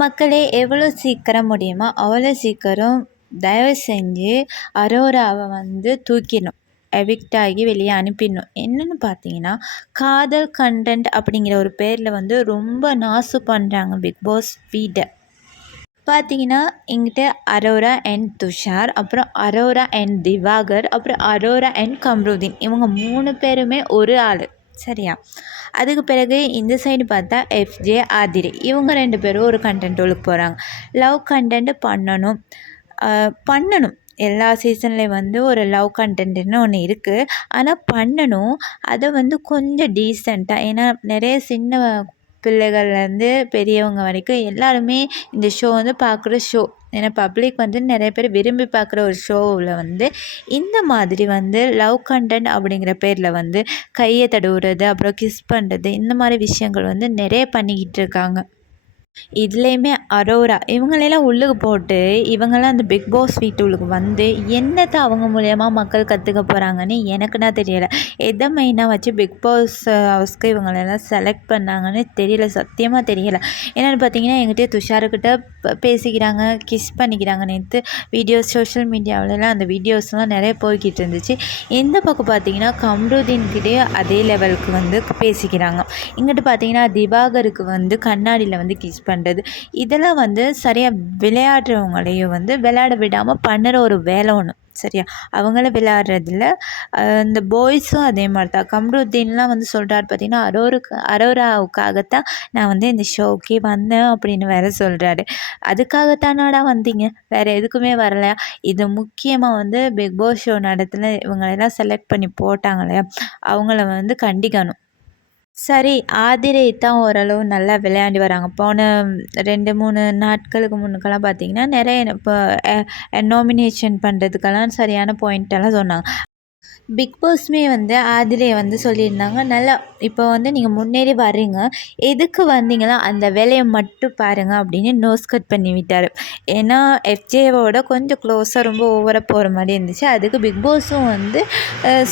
மக்களே எவ்வளோ சீக்கிரம் முடியுமோ அவ்வளோ சீக்கிரம் தயவு செஞ்சு அரோராவை வந்து தூக்கிடணும். எவிக்ட் ஆகி வெளியே அனுப்பிடணும். என்னென்னு பார்த்தீங்கன்னா காதல் கண்டென்ட் அப்படிங்கிற ஒரு பேரில் வந்து ரொம்ப நாசு பண்ணுறாங்க பிக் பாஸ் வீட்டை பார்த்தீங்கன்னா எங்கிட்ட அரோரா அண்ட் துஷார் அப்புறம் அரோரா அண்ட் திவாகர் அப்புறம் அரோரா அண்ட் கம்ருதீன். இவங்க மூணு பேருமே ஒரு ஆள். சரியா? அதுக்கு பிறகு இந்த சைடு பார்த்தா எஃப்ஜே ஆதிரி இவங்க ரெண்டு பேரும் ஒரு கண்டென்ட் உள்ளுக்கு போகிறாங்க லவ் கண்டென்ட் பண்ணணும். பண்ணணும். எல்லா சீசன்லேயும் வந்து ஒரு லவ் கண்டென்ட்னு ஒன்று இருக்குது ஆனால் பண்ணணும். அதை வந்து கொஞ்சம் டீசெண்டாக ஏன்னா நிறைய சின்ன பிள்ளைகள்லேருந்து பெரியவங்க வரைக்கும் எல்லாருமே இந்த ஷோ வந்து பார்க்குற ஷோ ஏன்னா பப்ளிக் வந்து நிறைய பேர் விரும்பி பார்க்குற ஒரு ஷோவில் வந்து இந்த மாதிரி வந்து லவ் கண்டென்ட் அப்படிங்கிற பேரில் வந்து கையை தடுவுறது அப்புறம் கிஸ் பண்ணுறது இந்த மாதிரி விஷயங்கள் வந்து நிறைய பண்ணிக்கிட்டு இருக்காங்க. இதுலேயுமே அரோரா இவங்களெல்லாம் உள்ளுக்கு போட்டு இவங்கெல்லாம் அந்த பிக் பாஸ் வீட்டுக்கு வந்து என்னத்தை அவங்க மூலயமா மக்கள் கற்றுக்க போகிறாங்கன்னு எனக்குன்னா தெரியலை. எதை மெயினாக வச்சு பிக் பாஸ் ஹவுஸ்க்கு இவங்களெல்லாம் செலக்ட் பண்ணாங்கன்னு தெரியல சத்தியமாக தெரியலை. என்னென்னு பார்த்தீங்கன்னா எங்கிட்டே துஷாருக்கிட்ட பேசிக்கிறாங்க கிஸ் பண்ணிக்கிறாங்க நேற்று வீடியோஸ் சோஷியல் மீடியாவிலலாம் அந்த வீடியோஸ்லாம் நிறைய போய்கிட்டு இருந்துச்சு. எந்த பக்கம் பார்த்தீங்கன்னா கம்ருதீன்கிட்டே அதே லெவலுக்கு வந்து பேசிக்கிறாங்க. இங்கிட்டு பார்த்தீங்கன்னா திவாகருக்கு வந்து கண்ணாடியில் வந்து கிஸ் பண்ணுறது இதெல்லாம் வந்து சரியாக விளையாடுறவங்களையும் வந்து விளையாட விடாமல் பண்ணுற ஒரு வேலை ஒன்று சரியா? அவங்கள விளையாடுறதில்ல. இந்த பாய்ஸும் அதே மாதிரி தான் கம்ருத்தீன்லாம் வந்து சொல்கிறாரு பார்த்தீங்கன்னா அரோருக்கு அரோராவுக்காகத்தான் நான் வந்து இந்த ஷோக்கே வந்தேன் அப்படின்னு வேற சொல்கிறாரு அதுக்காகத்தானாடா வந்தீங்க? வேறு எதுக்குமே வரலையா? இது முக்கியமாக வந்து பிக் பாஸ் ஷோ நடத்துல இவங்களெல்லாம் செலக்ட் பண்ணி போட்டாங்களே அவங்கள வந்து கண்டிக்கணும். சரி ஆதிரை தான் ஓரளவு நல்லா விளையாடி வராங்க. போன ரெண்டு மூணு நாட்களுக்கு முன்னுக்கெல்லாம் பார்த்தீங்கன்னா நிறைய இப்போ நாமினேஷன் பண்ணுறதுக்கெல்லாம் சரியான பாயிண்ட்டெல்லாம் சொன்னாங்க. பிக் பாஸ்மே வந்து ஆதிரை வந்து சொல்லியிருந்தாங்க. நல்லா இப்போ வந்து நீங்கள் முன்னேறி வர்றீங்க. எதுக்கு வந்தீங்களோ அந்த வேலையை மட்டும் பாருங்கள் அப்படின்னு நோஸ் கட் பண்ணி விட்டார். ஏன்னா எஃப்ஜேவோட கொஞ்சம் க்ளோஸாக ரொம்ப ஓவராக போகிற மாதிரி இருந்துச்சு. அதுக்கு பிக் பாஸும் வந்து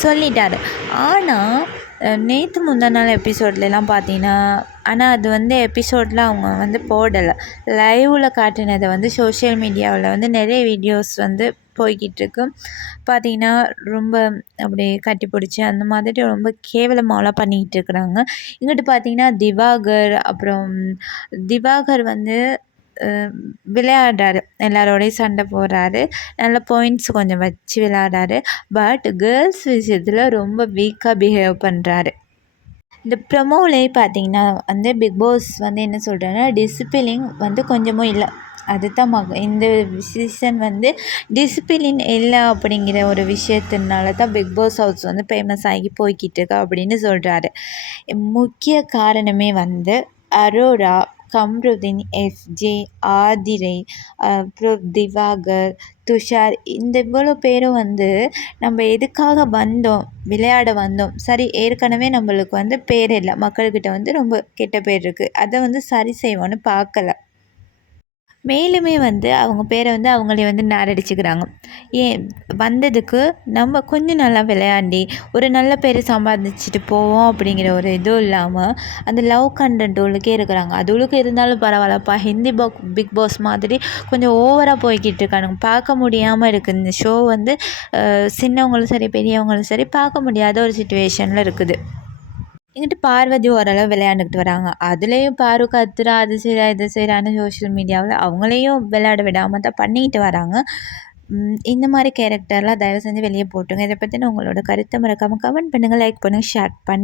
சொல்லிட்டார். ஆனால் நேற்று முந்தா நாள் எபிசோட்லலாம் பார்த்தீங்கன்னா ஆனால் அது வந்து எபிசோடில் அவங்க வந்து போடலை. லைவில் காட்டினதை வந்து சோஷியல் மீடியாவில் வந்து நிறைய வீடியோஸ் வந்து போய்கிட்டுருக்கு பார்த்தீங்கன்னா ரொம்ப அப்படி கட்டி பிடிச்சி அந்த மாதிரி ரொம்ப கேவலமாகலாம் பண்ணிக்கிட்டு இருக்கிறாங்க இங்கிட்டு பார்த்தீங்கன்னா திவாகர் அப்புறம் திவாகர் வந்து விளையாடுறாரு எல்லாரோடையும் சண்டை போடுறாரு நல்ல பாயிண்ட்ஸ் கொஞ்சம் வச்சு விளையாடுறாரு பட் கேர்ள்ஸ் விஷயத்தில் ரொம்ப வீக்காக பிஹேவ் பண்ணுறாரு இந்த ப்ரொமோவிலே பார்த்தீங்கன்னா வந்து பிக் பாஸ் வந்து என்ன சொல்கிறாருன்னா டிசிப்ளின் வந்து கொஞ்சமும் இல்லை அதுதான் மக இந்த சீசன் வந்து டிசிப்ளின் இல்லை அப்படிங்கிற ஒரு விஷயத்தினால தான் பிக் பாஸ் ஹவுஸ் வந்து ஃபேமஸ் ஆகி போய்கிட்டு இருக்கா அப்படின்னு சொல்கிறாரு முக்கிய காரணமே வந்து அரோரா கம்ருதீன் எஃப்ஜே ஆதிரை அப்புறம் திவாகர் துஷார் இந்த இவ்வளோ பேரும் வந்து நம்ம எதுக்காக வந்தோம் விளையாட வந்தோம்? சரி ஏற்கனவே நம்மளுக்கு வந்து பேர் இல்லை. மக்கள்கிட்ட வந்து ரொம்ப கெட்ட பேர் இருக்குது அதை வந்து சரி செய்வோன்னு பார்க்கல. மேலுமே வந்து அவங்க பேரை வந்து அவங்களே வந்து நாரடிச்சுக்கிறாங்க. ஏன் வந்ததுக்கு நம்ம கொஞ்சம் நல்லா விளையாண்டி ஒரு நல்ல பேர் சம்பாதிச்சுட்டு போவோம் அப்படிங்கிற ஒரு இதுவும் இல்லாமல் அந்த லவ் கண்டென்ட் உள்ளுக்கே இருக்கிறாங்க. அது உள்ளுக்கு இருந்தாலும் பரவாயில்லப்பா. ஹிந்தி பாக் பிக் பாஸ் மாதிரி கொஞ்சம் ஓவராக போய்கிட்டு இருக்கானுங்க. பார்க்க முடியாமல் இருக்குது இந்த ஷோ வந்து சின்னவங்களும் சரி பெரியவங்களும் சரி பார்க்க முடியாத ஒரு சுச்சுவேஷனில் இருக்குது. எங்கிட்ட பார்வதி ஓரளவு விளையாண்டுக்கிட்டு வராங்க. அதுலேயும் பாரு கத்துறா அது செய்கிறா இது செய்கிறான்னு சோஷியல் மீடியாவில் அவங்களையும் விளையாட விடாமல் தான் பண்ணிக்கிட்டு வராங்க. இந்த மாதிரி கேரக்டர்லாம் தயவு செஞ்சு வெளியே போட்டுங்க. இதை பற்றின உங்களோட கருத்தை மறக்காமல் கமெண்ட் பண்ணுங்கள் லைக் பண்ணுங்கள் ஷேர் பண்ணுங்கள்